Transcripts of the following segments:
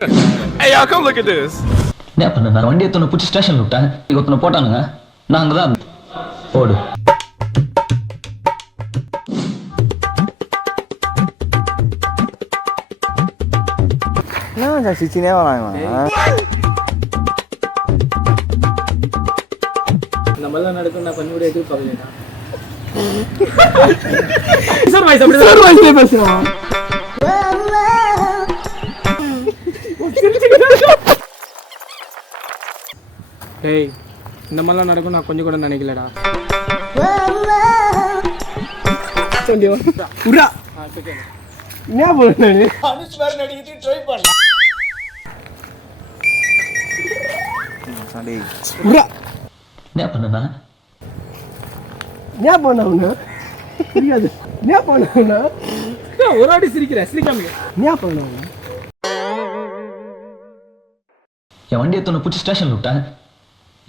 Hey, y'all, come look at this. என்ன பண்ண நான் வண்டி எத்தனை புடிச்சு ஸ்டேஷன்ல விட்டேன். இங்க ஒருத்தனை போட்டானுங்க. நான் அங்கதான் ஓடு. என்ன சிச்சினே வராங்க. நம்ம எல்லாம் நடக்கும் நான் பண்ணி விட எதிர்பார்க்கலையா சார் வாய்ஸ் அப்படி சார் வாய்ஸ்ல பேசுவான் டேய் இந்த மாதிரிலாம் நடக்கும் நான் கொஞ்சம் கூட நினைக்கலடா உரா என்ன போறேன் அனுஷ்வர் நடிக்கிட்டு ட்ரை பண்ண சண்டே உரா என்ன பண்ணனா என்ன பண்ணவனா தெரியாது என்ன பண்ணவனா ஒரு ஆடி சிரிக்காம என்ன பண்ணவனா என் வண்டி எத்தனை புடிச்சு ஸ்டேஷன்ல விட்டேன்.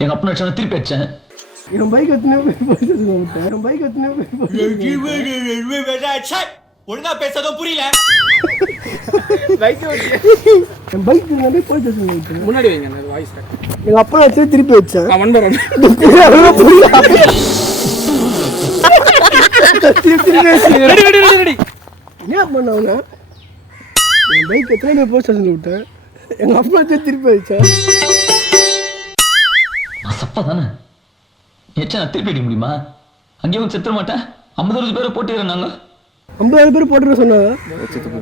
எங்க அப்பா அடிச்சான திருப்பி அடிச்சேன். என் பைக் எத்தனை விட்டேன். என் பைக் எத்தனை ஒழுங்கா பேசதும் புரியல. என் பைக் போலீஸ் ஸ்டேஷன் முன்னாடி வைங்க அந்த வாய்ஸ் எங்க அப்பா அடிச்சு திருப்பி வச்சேன். அவன் வரேன் என்ன பண்ணவனா என் பைக் எத்தனை போலீஸ் ஸ்டேஷன்ல விட்டேன். எங்க அப்பா அடிச்சு திருப்பி வச்சேன். நான் சப்பா தானே ஏச்சா நான் திருப்பி அடிக்க முடியுமா? அங்கேயும் செத்துற மாட்டேன். 50,000 பேரை போட்டுக்கிறேன். நாங்க 50,000 பேர் போட்டுற சொன்னாங்க. 50,000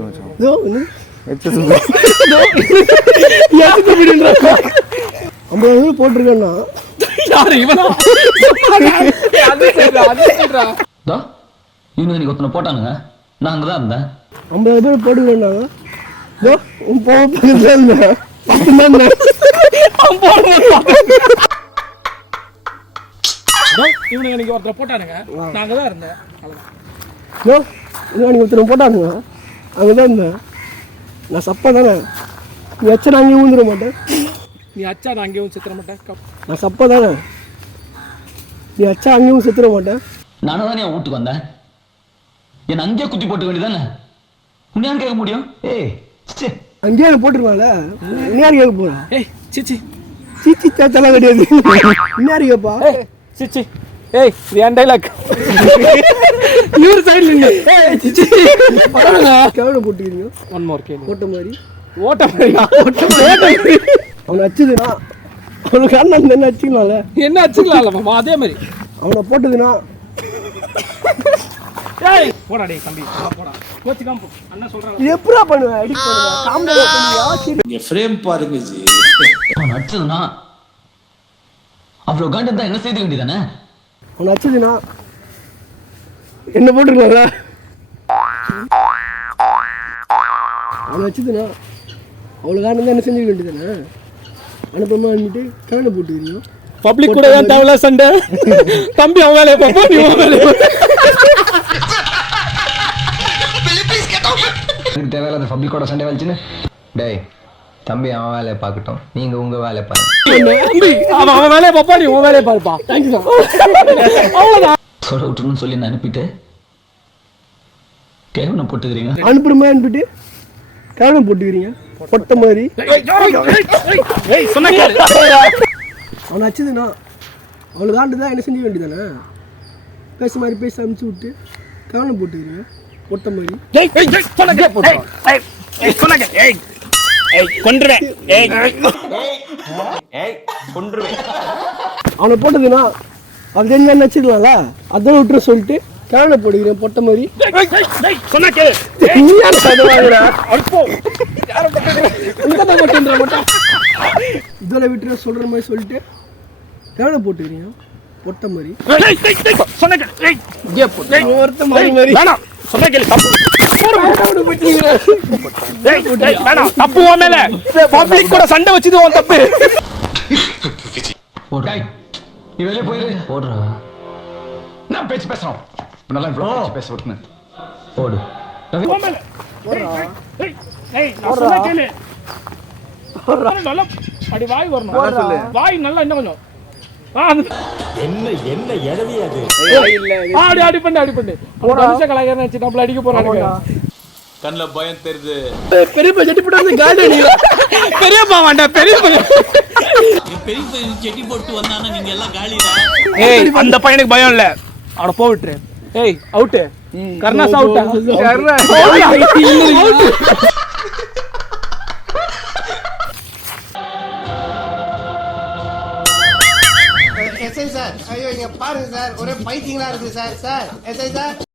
போட்டிருக்கேன்னா யாரு இவனா? இவனுங்க நீ ஒருத்தனை போட்டானுங்க. நான் அங்கதான் இருந்தேன். 50,000 பேர் போட்டுக்கிறேன்னாங்க. இவனுங்க நீங்க ஒருத்தர் போட்டானுங்க. நான் அங்கதான் இருந்தேன். நீங்க ஒருத்தர் போட்டானுங்க. அங்கதான் இருந்தேன். நான் சப்பா தானே. நீ அச்சா நான் அங்கேயும் ஊந்துட மாட்டேன். நீ அச்சா நான் அங்கேயும் செத்துற மாட்டேன். நான் சப்பா தானே. நீ அச்சா அங்கேயும் செத்துற மாட்டேன். நானும் தானே என் வீட்டுக்கு வந்தேன். என்னை அங்கேயே குத்தி போட்டு வேண்டியதானே. உன்னையான்னு கேட்க முடியும்? ஏய் அங்கேயே போட்டுருவாங்கள. இன்னாரு கேட்க போறேன். ஏய் சிச்சி சீச்சி சேத்தெல்லாம் கிடையாது. இன்னாரு கேப்பா. சிச்சி ஏய் இது என் டைலாக். இவர் சைடுல நின்னு ஏய் சிச்சி பாருங்க கேவல போட்டுக்கிறீங்க. ஒன் மோர் கேம் ஓட்ட மாதிரி அவனை அச்சுதுனா அவனுக்கு அண்ணன் என்ன அச்சுக்கலாம்ல. என்ன அச்சுக்கலாம்ல மாமா அதே மாதிரி அவனை போட்டதுனா ஏய் போடா டேய் தம்பி போடா கோச்சு காம்பு அண்ணா சொல்றாங்க. இது எப்பறா பண்ணுவ? எடிட் பண்ணுவ காமெடி பண்ணுவியா? சரி நீங்க ஃப்ரேம் பாருங்க ஜி. அவன் அடிச்சதுனா அவ்வளோ காண்டம் தான் என்ன செய்து வேண்டியதானே. அவனை அச்சுதுனா என்ன போட்டுருக்கலாம்ல. அவனை அச்சுதுனா அவ்வளோ காண்டம் தான் என்ன செஞ்சுக்க வேண்டியதானே. அனுப்பமா வந்துட்டு கவலை போட்டுக்கிறீங்க. பப்ளிக் கூட ஏன் தேவல சண்டை. தம்பி அவன் வேலையை பாப்பா நீ உன் வேலையை எனக்கு தேவையில்லாத பப்ளிக்கோட சண்டை வச்சுன்னு டேய் தம்பி அவன் வேலையை பார்க்கட்டும். நீங்க உங்க வேலையை பாருங்க. தம்பி அவன் வேலையை பாப்பா நீ உன் வேலையை பாருப்பா. தேங்க்யூ அவ்வளோதான் சொல்ல விட்டுருன்னு சொல்லி நான் அனுப்பிட்டு கேவனை போட்டுக்கிறீங்க. அனுப்புற மாதிரி அனுப்பிட்டு கேவலம் போட்டுக்கிறீங்க. பொட்ட மாதிரி சொன்ன கேளு. அவனை அச்சுதுனா அவ்வளோ தாண்டு தான் என்ன செஞ்ச வேண்டியதானே. பேச மாதிரி பேச அனுப்பிச்சு விட்டு கேவலம் போட்டுக்கிறீங்க. பொட்ட மாதிரி அவனை போட்டதுன்னா அது தெரிஞ்சா என்ன வச்சுக்கலாம்ல. அதோட விட்டுற சொல்லிட்டு கேவல போடுகிறேன். பொட்ட மாதிரி சொன்ன கேளு. இதோட விட்டுற சொல்ற மாதிரி சொல்லிட்டு கேவல போட்டுக்கிறீங்க. பொட்ட மாதிரி சொன்ன கேளு. ஒருத்த மாதிரி மாதிரி வேணாம் சொன்ன கேளு. தப்பு வேணாம் தப்பு உன் மேல. பப்ளிக் கூட சண்டை வச்சுது உன் தப்பு. நீ வெளியே போயிரு. போடுறா நான் பேச்சு பேசுறோம். நல்லா பேச விட்டுனேன். போடு உன் மேல ஏய் நான் சொன்ன கேளு. நல்லா அடி வாய் வரணும். வாய் நல்லா இன்னும் கொஞ்சம் என்ன என்ன எடவி அது ஆடி ஆடி பண்ணு அடி பண்ணு. மனுஷ கலாய்கறன வச்சு நம்மள அடிக்க போறானுங்க. கண்ணுல பயம் தெரியுது. பெரிய ஜெட்டி போட்டு வந்து காலி அடிக்குறா. பெரியப்பா வேண்டா பெரிய பையன் பெரிய பையன் செட்டி போட்டு வந்தானா நீங்க எல்லாம் காலிடா. ஏய் அந்த பையனுக்கு பயம் இல்ல அவனை போ விட்டுரு. ஏய் out Karnas out SI sir, ஐயோ இங்க பாருங்க சார், ஒரே பைத்தியங்களா இருக்கு சார். Sir SI sir